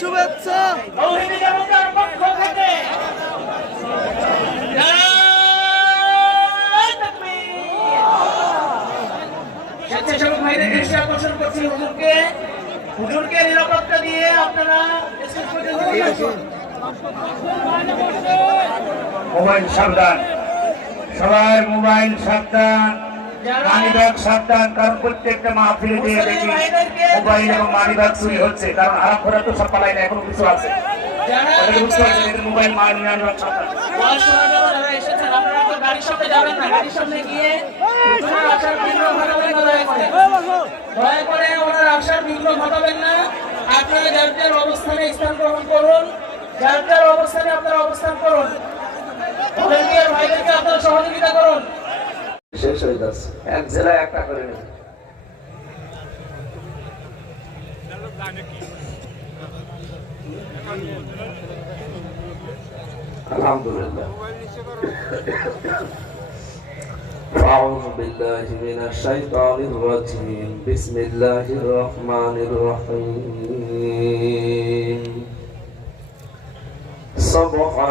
শুভেচ্ছা। স্বেচ্ছাসেবক ভাইদের দৃষ্টি আকর্ষণ করছি হুজুরকে। হুজুরকে নিরাপত্তা দিয়ে আপনারা মোবাইল সাবধান। সবাই মোবাইল সাবধান। মানিব্যাগ সাবধান কারণ প্রত্যেকটা মাহফিলে দিয়ে দেখি মোবাইল এবং মানিব্যাগ চুরি হচ্ছে কারণ হারাম করা তো সব পালাই না এখনও কিছু আছে সাবধান আপনারা গাড়ির সামনে যাবেন না। গাড়ির সামনে গিয়ে ওনার আসার বিঘ্ন ঘটাবেন না দয়া করে। ওনার আসার বিঘ্ন ঘটাবেন না। আপনারা যার যার অবস্থানে স্থান গ্রহণ করুন যার যার অবস্থানে আপনারা অবস্থান করুন ভাইদেরকে আপনারা সহযোগিতা করুন শেষ হয়ে যাচ্ছে এক জেলায় একটা করে নেই আলহামদুলিল্লাহ أعوذ بالله من الشيطان الرجيم بسم الله الرحمن الرحيم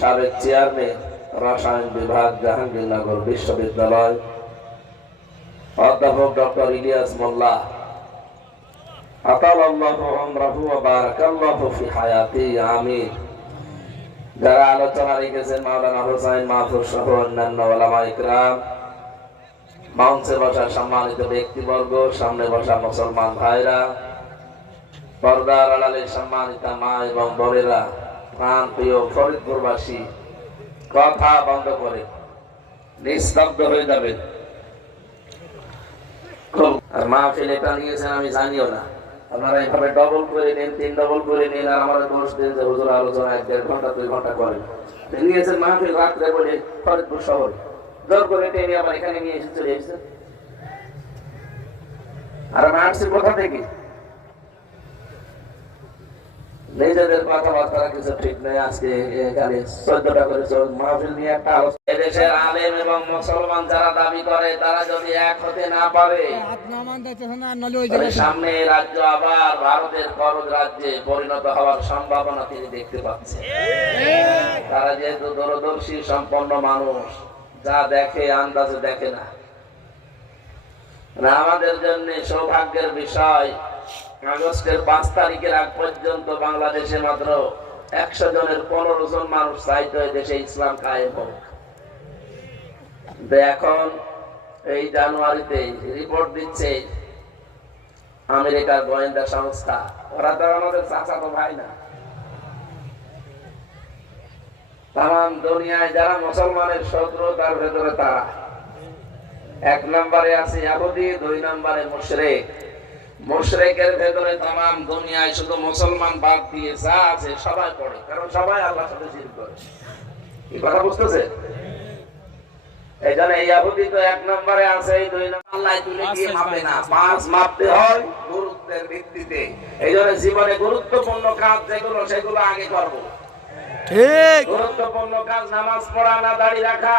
সাবেক চেয়ারম্যান রসায়ন বিভাগ জাহাঙ্গীরনগর বিশ্ববিদ্যালয় অধ্যাপক ডক্টর ইলিয়াস মোল্লা। অন্যান্য মঞ্চে বসা সম্মানিত ব্যক্তিবর্গ, সামনে মুসলমান সম্মানিত মা এবং বরেরা প্রাণ প্রিয় ফরিদপুরবাসী, কথা বন্ধ করে। নিস্তব্ধ হয়ে যাবে। আর মাহফিল এটা নিয়েছেন আমি জানিও না। আপনারা এইভাবে ডবল করে নিন, তিন ডবল করে নিন, আর আমাদের দোষ দিন যে হুজুর আলোচনা এক দেড় ঘণ্টা, দুই ঘণ্টা করেন নিয়েছেন মাহফিল রাত্রে বলে ফরিদপুর শহরে। জোর করে টেনে আবার এখানে নিয়ে এসে চলে এসেছেন। আর আমি আসছি কোথা থেকে? নিজেদের কথাবার্তা কিছু ঠিক নেই আজকে এখানে চোদ্দটা করে মাহফিল নিয়ে একটা এদেশের আলেম এবং মুসলমান যারা দাবি করে, তারা যদি এক হতে না পারে সামনে রাজ্য আবার ভারতের রাজ্যে পরিণত হওয়ার সম্ভাবনা তিনি দেখতে পাচ্ছেন। তারা যেহেতু দূরদর্শী, সম্পন্ন মানুষ, যা দেখে, আন্দাজে দেখে না। না আমাদের জন্য সৌভাগ্যের বিষয় আগস্টের পাঁচ তারিখের আগ পর্যন্ত বাংলাদেশে মাত্র একশো জনের পনেরো জন মানুষ এই দেশে ইসলাম কায়েম হোক। এখন এই জানুয়ারিতে রিপোর্ট দিচ্ছে আমেরিকার গোয়েন্দা সংস্থা। ওরা তো আমাদের চাচাতো ভাই না। তাম দুনিয়ায় যারা মুসলমানের শত্রু, তার ভেতরে তারা। এক নম্বরে আছে ইয়াহুদি, দুই নম্বরে মুশরিক। মুশরিকের ভেতরে দুনিয়ায় শুধু মুসলমান বাদ দিয়ে যা আছে সবাই পড়ে কারণ সবাই আল্লাহর সাথে শিরক করে। কি কথা বুঝতেছে? এই জন্য এই ইয়াহুদি তো এক নম্বরে আছে এই দুই নম্বর আল্লাহ তুলে দিয়ে মাপে না। পাঁচ মাপতে হয় গুরুত্বের ভিত্তিতে। এই জন্য জীবনে গুরুত্বপূর্ণ কাজ যেগুলো সেগুলো আগে করব। ঠিক। গুরুত্বপূর্ণ কাজ নামাজ পড়া না দাড়ি রাখা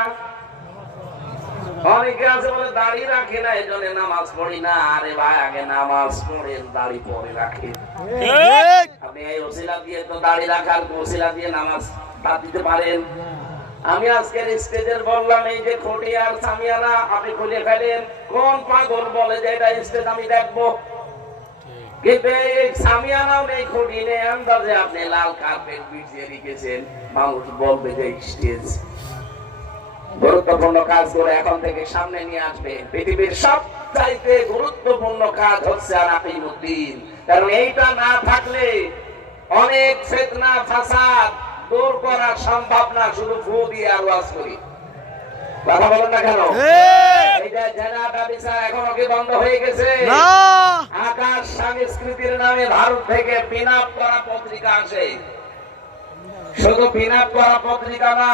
অনেকে আছে বলে দাড়ি রাখে না এই জন্য নামাজ পড়ি না। আরে ভাই আগে নামাজ পড়েন দাড়ি পরে রাখে আপনি এই ওসিলা দিয়ে তো দাড়ি রাখার ওসিলা দিয়ে নামাজ বাদ দিতে পারেন। আমি আজকের স্টেজের বললাম এই যে খটি আর সামিয়ানা আপনি খুলে ফেলেন। কোন পাগল বলে যে এটা স্টেজ আমি দেখব? কিন্তু এই সামিয়ানাও নেই খুঁটি নেই। আন্দাজে আপনি লাল কার্পেট বিছিয়ে রেখেছেন। মানুষ বলবে যে স্টেজ গুরুত্বপূর্ণ কাজ করে এখন থেকে সামনে নিয়ে আসবে পৃথিবীর সব চাইতে গুরুত্বপূর্ণ কাজ হচ্ছে আনাকিমুদ্দিন কারণ এইটা না থাকলে অনেক ফেতনা ফাসাদ দূর করা সম্ভব না শুধু ফু দিয়ে করি। কথা বলেন না কেন? ঠিক। এই যে এখনও কি বন্ধ হয়ে গেছে? না। আকাশ সংস্কৃতির নামে ভারত থেকে পিনাপ করা পত্রিকা আসে। শুধু পিনাপ করা পত্রিকা না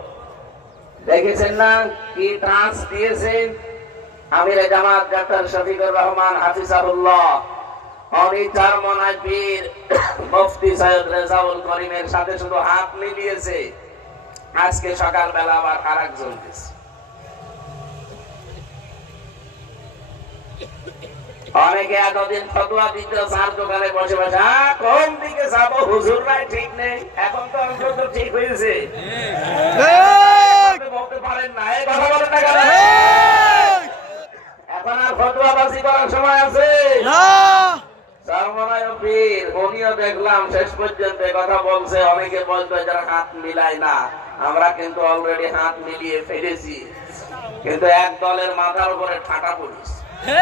দেখেছেন না কি ট্রান্স দিয়েছেন আমির জামাত ডাক্তার শফিকুর রহমান হাফিজাহুল্লাহ অনি চারমনায় পীর মুফতি সৈয়দ রেজাউল করিমের সাথে শুধু হাত মিলিয়েছে। আজকে সকালবেলা আবার আর একজন দিয়েছে। অনেকে এতদিন ফতোয়া দিতে চার দোকানে বসে বসে কোন দিকে যাব? হুজুর নাই, ঠিক নেই। এখন তো অন্তত ঠিক হয়েছে। পারেন না। এই কথা বলেন না কেন? এখন আর ফতোয়াবাজি করার সময় আছে। না! পীর উনিও দেখলাম শেষ পর্যন্ত কথা বলছে। অনেকে বলতো যারা হাত মিলায় না। আমরা কিন্তু অলরেডি হাত মিলিয়ে ফেলেছি। কিন্তু এক দলের মাথার উপরে ঠাটা পড়িস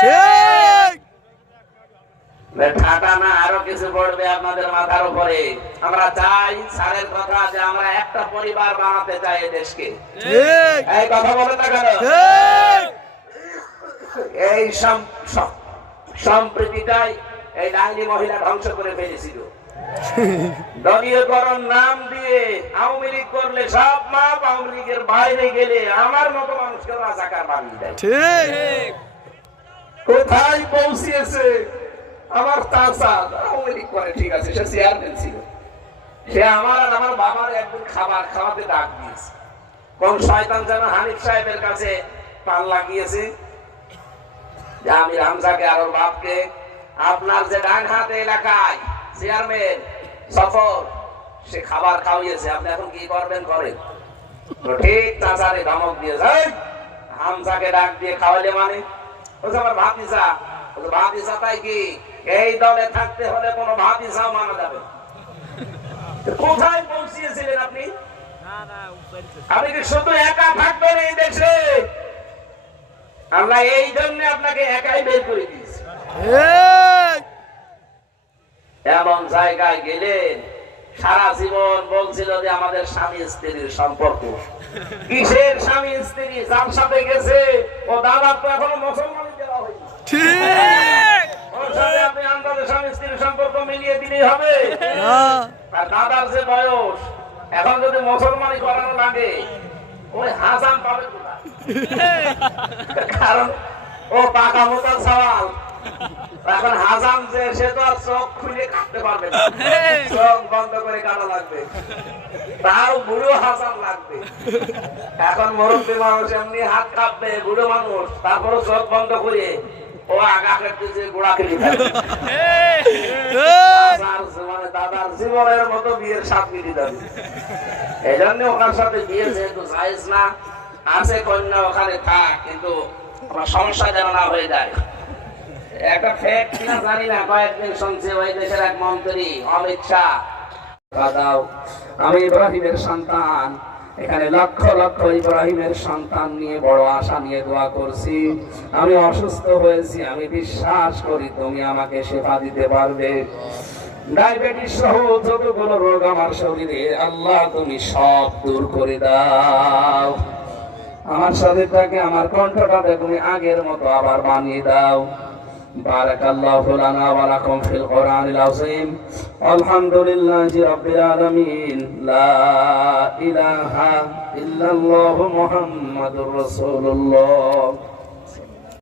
ঠিক! আরও কিছু পড়বে আপনাদের মাথার উপরে। আমরা চাই স্যারের কথা যে আমরা একটা পরিবার বানাতে চাই এই দেশকে। এই কথা না কেন? এই সম- সম- সম্প্রীতিটাই এই মহিলা ধ্বংস করে ফেলেছিল। দলীয়করণ নাম দিয়ে আওয়ামী লীগ করলে সব মাপ আওয়ামী লীগের বাইরে গেলে আমার মতো মানুষকে রাজাকার বানিয়ে দেয়। ঠিক। কোথায় পৌঁছিয়েছে আমার চাচা আওয়ামী করে ঠিক আছে সে চেয়ারম্যান ছিল। সে আমার আর আমার বাবার একদিন খাবার খাওয়াতে ডাক দিয়েছে। কোন শয়তান যেন হানিফ সাহেবের কাছে পান লাগিয়েছে যে আমি হামজাকে আর ওর বাপকে আপনার যে ডান হাত এলাকায় চেয়ারম্যান সফর সে খাবার খাওয়িয়েছে আপনি এখন কি করবেন করেন ঠিক চাচারে ধমক দিয়েছে "এই, হামজাকে ডাক দিয়ে খাওয়াইলে মানে? বলছে আমার ভাতিজা। বলছে, ভাতিজা তাই কি? এই দলে থাকতে হলে কোনো ভাতিজাও মানা যাবে কোথায় পৌঁছিয়েছিলেন আপনি? আপনি কি শুধু একা থাকবেন এই দেশে? আমরা এই জন্য আপনাকে একাই বের করে দিয়েছি। এমন জায়গায় গেলেন সারা জীবন বলছিল যে আমাদের স্বামী স্ত্রীর সম্পর্ক। কিসের স্বামী স্ত্রী? যার সাথে গেছে ও দাদা তো এখনও মুসলমানই দেওয়া হয়নি। ওর সাথে আপনি আন্দাজে স্বামী স্ত্রীর সম্পর্ক মিলিয়ে দিলেই হবে। আর দাদার যে বয়স এখন যদি মুসলমানি করানো লাগে ওই হাসান পাবে কারণ ও পাকা মতো সওয়াল। এখন হাসান যে সে তো আর চোখ খুলে কাটতে পারবে না। চোখ বন্ধ করে কাটা লাগবে। তাও বুড়ো হাসান লাগবে। এখন মুরব্বী মানুষ এমনি হাত কাঁপবে বুড়ো মানুষ। তারপরে চোখ বন্ধ করে ও আগা কাটতে যে গোড়া দাদার জীবনের মতো বিয়ের যাবে এই জন্য ওনার সাথে বিয়ে যেহেতু জায়েজ না আছে কন্যা ওখানে থাক কিন্তু আমার সমস্যা যেন না হয়ে যায়। একটা ফেক কিনা জানি না কয়েকদিন শুনছি ওই দেশের এক মন্ত্রী অমিত শাহ। দাও আমি ইব্রাহিমের সন্তান। এখানে লক্ষ লক্ষ ইব্রাহিমের সন্তান নিয়ে বড় আশা নিয়ে দোয়া করছি। আমি অসুস্থ হয়েছি, আমি বিশ্বাস করি তুমি আমাকে সেবা দিতে পারবে। ডায়াবেটিস সহ যতগুলো রোগ আমার শরীরে, আল্লাহ তুমি সব দূর করে দাও। আমার শরীরটাকে, আমার কণ্ঠটাকে তুমি আগের মতো আবার বানিয়ে দাও। بارك الله لنا ولكم في القرآن العظيم الحمد لله رب العالمين لا إله إلا الله محمد رسول الله